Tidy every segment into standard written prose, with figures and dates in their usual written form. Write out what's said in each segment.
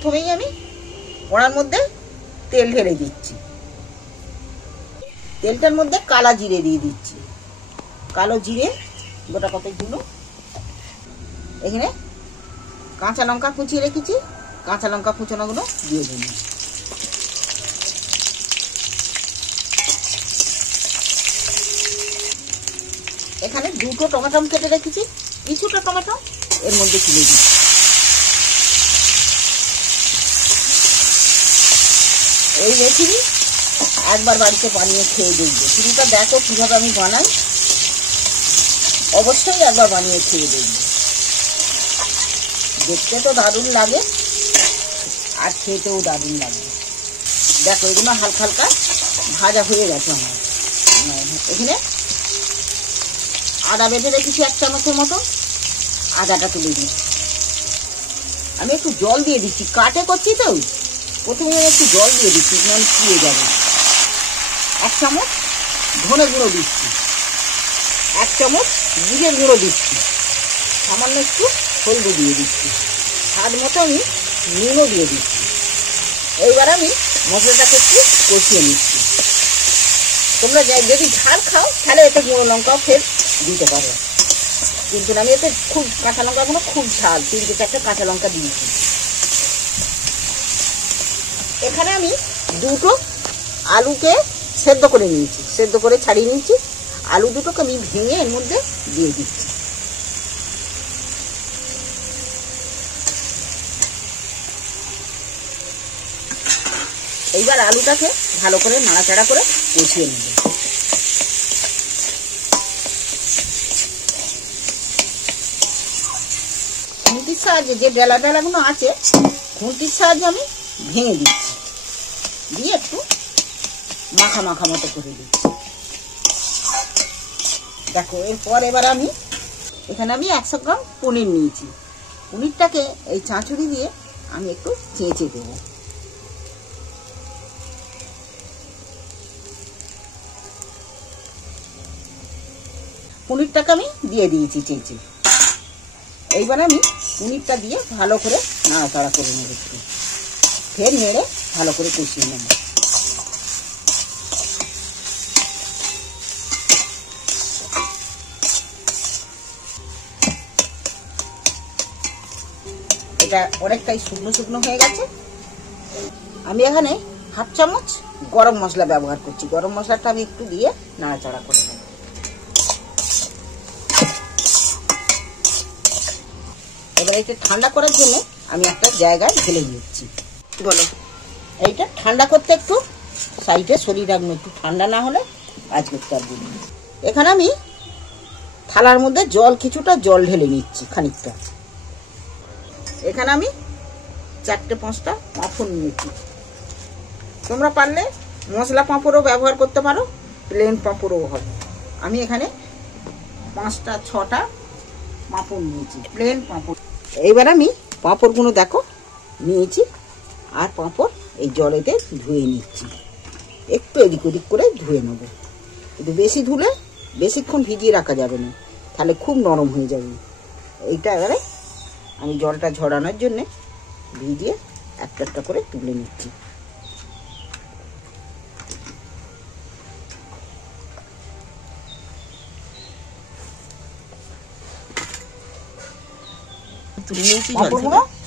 প্রথমেই আমি কড়ার মধ্যে তেল ঢেলে দিচ্ছি। তেলটার মধ্যে কালা জিরে দিয়ে দিচ্ছি, কালো জিরে গোটা কতগুলো। এখানে কাঁচা লঙ্কা কুচিয়ে রেখেছি, কাঁচা লঙ্কা কুচানোগুলো দিয়ে দিন। এখানে দুটো টমেটো কেটে রেখেছি, কিছুটা টমেটো এর মধ্যে তুলে দিচ্ছি। এই রেসিপি একবার বাড়িতে বানিয়ে খেয়ে দেখবে। শুরুটা দেখো কিভাবে আমি বানাই, অবশ্যই একবার বানিয়ে খেয়ে দেখবে। দেখতে তো দারুণ লাগে আর খেতেও দারুণ লাগে। দেখো এগুলো হালকা হালকা ভাজা হয়ে গেছে আমার। এখানে আদা বেটে রেখেছি 1 চামচের মতো, আদাটা তুলে দিচ্ছি। আমি একটু জল দিয়ে দিচ্ছি, কাটে করছি তো, প্রথমে আমি একটু জল দিয়ে দিচ্ছি, মানে পুড়ে যাবে। 1 চামচ ধনে গুঁড়ো দিচ্ছি, 1 চামচ জিরে গুঁড়ো দিচ্ছি, সামান্য একটু হলুদ দিয়ে দিচ্ছি, স্বাদ মতো আমি নুনও দিয়ে দিচ্ছি। এইবার আমি মশলাটাকে একটু কষিয়ে নিচ্ছি। তোমরা যদি ঝাল খাও তাহলে এতে গুঁড়ো লঙ্কাও ফের দিতে পারো, কিন্তু আমি এতে খুব কাঁচা লঙ্কাগুলো খুব ঝাল, 3-4টা কাঁচা লঙ্কা দিয়েছি। এখানে আমি দুটো আলুকে সেদ্ধ করে নিয়েছি, সেদ্ধ করে ছাড়িয়ে নিয়েছি। আলু দুটোকে আমি ভেঙে এর মধ্যে দিয়ে দিচ্ছি। এইবার আলুটাকে ভালো করে নাড়াচাড়া করে কষিয়ে নেব। খুন্তির সাহায্যে যে ডেলা ডেলাগুলো আছে, খুন্তির সাহায্যে আমি ভেঙে দিচ্ছি, দিয়ে একটু মাখা মাখা মতো করে দিচ্ছি। দেখো এরপর এবার আমি এখানে 100 গ্রাম পনির নিয়েছি। পনিরটাকে এই চাঁচুড়ি দিয়ে আমি একটু চেঁচে দেবো। পনিরটাকে আমি দিয়ে দিয়েছি চেঁচে। এইবার আমি পনিরটা দিয়ে ভালো করে নাড়াচাড়া করে নেব, একটু ফের নেড়ে ভালো করে কষিয়ে নেব। এটা অনেকটাই শুকনো শুকনো হয়ে গেছে। আমি এখানে 1/2 চামচ গরম মশলা ব্যবহার করছি। গরম মশলাটা আমি একটু দিয়ে নাড়াচাড়া করে নেব। এবার এটা ঠান্ডা করার জন্য আমি একটা জায়গায় ঢেলে দিচ্ছি। বলো, এইটা ঠান্ডা করতে একটু সাইডে সরিয়ে রাখবো, একটু ঠান্ডা না হলে কাজ করতে পারবো না। এখানে আমি থালার মধ্যে কিছুটা জল ঢেলে নিচ্ছি, খানিকটা। এখানে আমি 4-5টা পাঁপড় নিয়েছি। তোমরা পারলে মশলা পাঁপড়ও ব্যবহার করতে পারো, প্লেন পাঁপড়ও হবে। আমি এখানে 5-6টা পাঁপড় নিয়েছি, প্লেন পাঁপড়। এইবার আমি পাঁপড়গুলো দেখো নিয়েছি, আর পাঁপড় এই জলেতে ধুয়ে নিচ্ছি। একটু এদিক ওদিক করে ধুয়ে নেবো। কিন্তু বেশি ধুলে বেশিক্ষণ ভিজিয়ে রাখা যাবে না, তাহলে খুব নরম হয়ে যাবে। এইটা এবারে আমি জলটা ঝরানোর জন্যে ভিজিয়ে একটা একটা করে তুলে নিচ্ছি।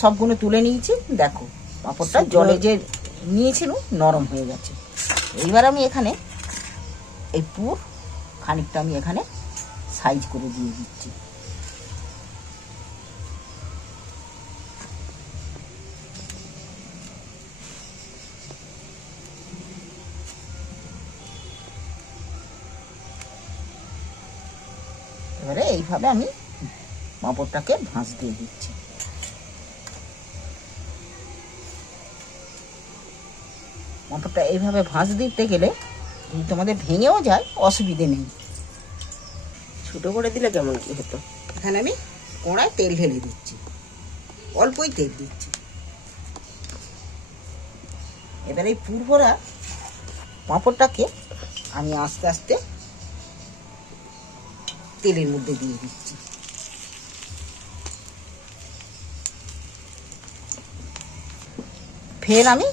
সবগুলো তুলে নিয়েছি। দেখো পাঁপড়টা জলে যে নিয়েছিল নরম হয়ে গেছে। এইবার আমি এখানে এই পুর খানিকটা আমি এখানে সাইজ করে দিয়ে দিচ্ছি। এবারে এইভাবে আমি পাঁপড়টাকে ভাঁজ দিয়ে দিচ্ছি। পাঁপড়টা এইভাবে ভাঁজ দিতে গেলে যদি তোমাদের ভেঙেও যায় অসুবিধে নেই। ছোট করে দিলে কেমন কি হতো। এখানে আমি কড়ায় তেল ঢেলে দিচ্ছি, অল্পই তেল দিচ্ছি। এবার এই পুরভরা পাঁপড়টাকে আমি আস্তে আস্তে তেলের মধ্যে দিয়ে দিচ্ছি। ফের আমি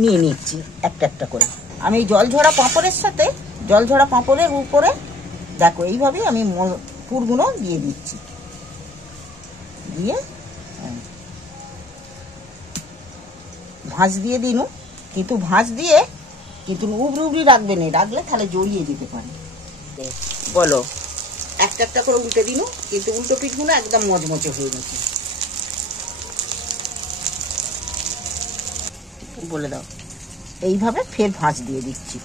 নিয়ে নিচ্ছি একটা একটা করে। আমি জল ঝরা পাঁপড়ের সাথে জল ঝরা পাঁপড়ের উপরে দেখো এইভাবে আমি পুরগুলো দিয়ে দিচ্ছি, দিয়ে ভাঁজ দিয়ে দিনু, কিন্তু ভাঁজ দিয়ে কিন্তু উবড়ি উবড়ি রাখবে না, রাখলে তাহলে জড়িয়ে যেতে পারে। বলো একটা একটা করে উল্টে দিনু, কিন্তু উল্টো পিঠগুলো একদম মচমচে হয়ে গেছে। বলে দাও এইভাবে ফের ভাঁজ দিয়ে দিচ্ছি।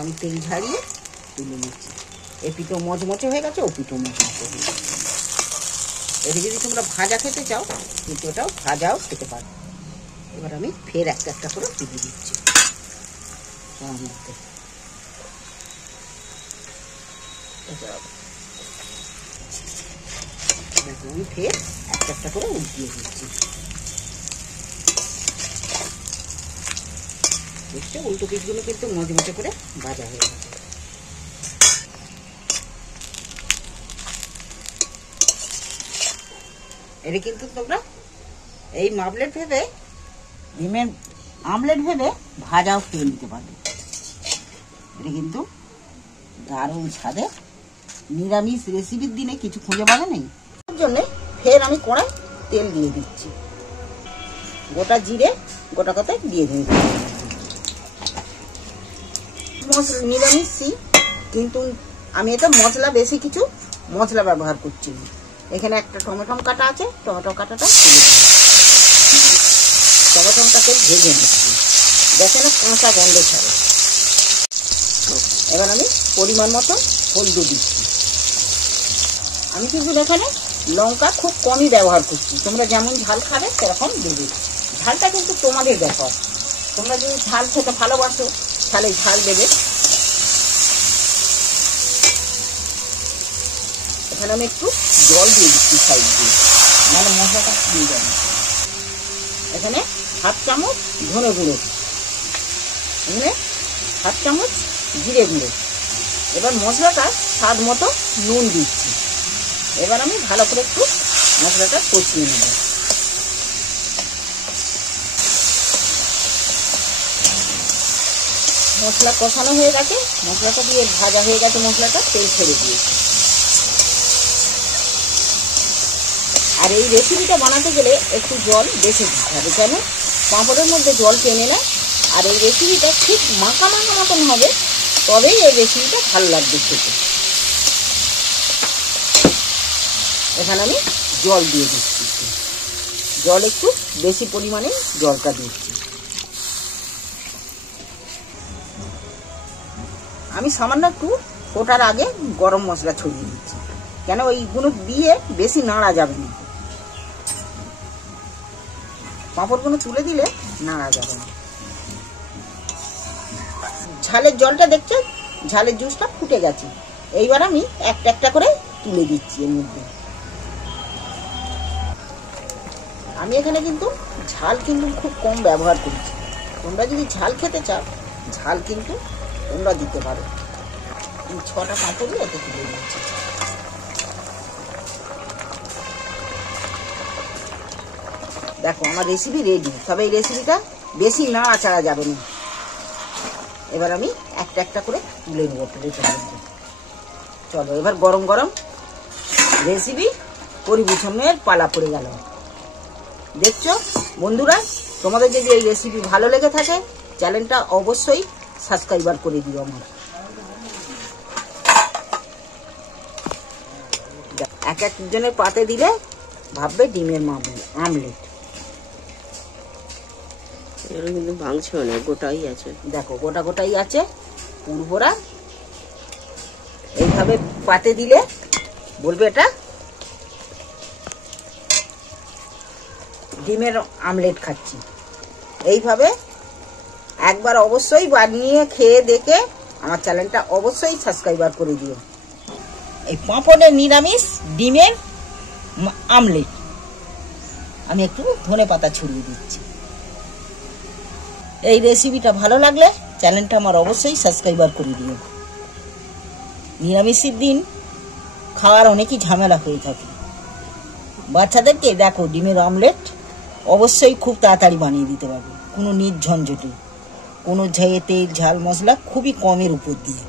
আমি তেল ঝাড়িয়ে তুলে নিচ্ছি। এ পিঠো মচমচে হয়ে গেছে, ও পিঠো মচমচে হয়ে গেছে। এটি যদি তোমরা ভাজা খেতে চাও কিন্তু ওটাও ভাজাও খেতে পারো। এবার আমি ফের একটা একটা করে তুলে দিচ্ছি তার মধ্যে। আমি ফের একটা একটা করে উল্টিয়ে দিচ্ছি। দেখছো উল্টো পিঠগুলো কিন্তু মচমচে করে ভাজা হয়ে গেছে। এটা কিন্তু তোমরা এই মামলেট ভেবে ডিমের আমলেট ভেবে ভাজাও খেয়ে নিতে পারবে। এটা কিন্তু দারুণ স্বাদের নিরামিষ রেসিপির দিনে কিছু খুঁজে পাবে নেই। তার জন্যে ফের আমি কড়াই তেল দিয়ে দিচ্ছি, গোটা জিরে গোটা কথা দিয়ে দিচ্ছি। মশলা নিরামিষই, কিন্তু আমি এটা মশলা বেশি কিছু মশলা ব্যবহার করছি না। এখানে একটা টমেটো কাটা আছে, টমেটো কাটাটা তুলে দিই। টমেটোটাকে ভেজে নিচ্ছি, দেখে না কাঁচা গন্ধ ছাড়ে। এবার আমি পরিমাণ মতো হলুদ দিচ্ছি। আমি কিন্তু এখানে লঙ্কা খুব কমই ব্যবহার করছি, তোমরা যেমন ঝাল খাবে সেরকম দেবে। ঝালটা কিন্তু তোমাদের ব্যাপার, তোমরা যদি ঝাল খেতে ভালোবাসো তাহলে ঝাল দেবে। এখানে আমি একটু জল দিয়ে দিচ্ছি সাইড দিয়ে, মানে মশলাটা দিয়ে যাবে। এখানে 7 চামচ ধনে গুঁড়ো, এখানে 7 চামচ জিরে গুঁড়ো। এবার মশলাটা স্বাদ মতো নুন দিচ্ছি। এবার আমি ভালো করে একটু মশলাটা কষিয়ে নেব। মশলা কষানো হয়ে গেছে, মশলাটা দিয়ে ভাজা হয়ে গেছে, মশলাটা তেল ছেড়ে দিয়েছি। আর এই রেসিপিটা বানাতে গেলে একটু জল বেশি দিতে হবে, কেন পাঁপড়ের মধ্যে জল টেনে নেয়। আর এই রেসিপিটা ঠিক মাখা মাখা মতন হবে, তবেই এই রেসিপিটা ভালো লাগবে খেতে। এখানে আমি জল দিয়ে দিচ্ছি, জল একটু বেশি পরিমাণে জলটা দিচ্ছি। আমি সামান্য একটু ফোটার আগে গরম মশলা ছড়িয়ে দিচ্ছি, কেন ওইগুলো দিয়ে বেশি নাড়া যাবে না। পাঁপড়গুলো তুলে দিলে নাড়া যাবে না। ঝালের জলটা দেখছো, ঝালের জুসটা ফুটে গেছে। এইবার আমি একটা একটা করে তুলে দিচ্ছি এর মধ্যে। আমি এখানে কিন্তু ঝাল কিন্তু খুব কম ব্যবহার করছি। তোমরা যদি ঝাল খেতে চাও ঝাল কিন্তু তোমরা দিতে পারো। 6টা পাঁপড়ই এতে তুলে দিচ্ছি। দেখো আমার রেসিপি রেডি, তবে এই রেসিপিটা বেশি নাড়াচাড়া যাবে না। এবার আমি একটা একটা করে তুলে নেবো প্লেটের মধ্যে। চলো এবার গরম গরম রেসিপি পরিবেশনের পালা পড়ে গেল। দেখছো বন্ধুরা, তোমাদের যদি এই রেসিপি ভালো লেগে থাকে চ্যানেলটা অবশ্যই সাবস্ক্রাইবার করে দিও আমার। এক একজনের পাতে দিলে ভাববে ডিমের আমলেট। কিন্তু ভাঙছে না, গোটাই আছে। দেখো গোটা গোটাই আছে পুরভরা। এইভাবে পাতে দিলে বলবে এটা ডিমের আমলেট খাচ্ছি। এইভাবে একবার অবশ্যই বানিয়ে খেয়ে দেখে আমার চ্যানেলটা অবশ্যই সাবস্ক্রাইবার করে দিও। এই পাঁপড়ের নিরামিষ ডিমের আমলেট আমি একটু ধনেপাতা ছড়িয়ে দিচ্ছি। এই রেসিপিটা ভালো লাগলে চ্যানেলটা আমার অবশ্যই সাবস্ক্রাইবার করে দিও। নিরামিষের দিন খাওয়ার অনেকই ঝামেলা হয়ে থাকে। বাচ্চাদেরকে দেখো ডিমের অমলেট অবশ্যই খুব তাড়াতাড়ি বানিয়ে দিতে পারবে, কোনো নির্ঝঞ্ঝটে, কোনো তেল ঝাল মশলা খুবই কমের উপর দিয়ে।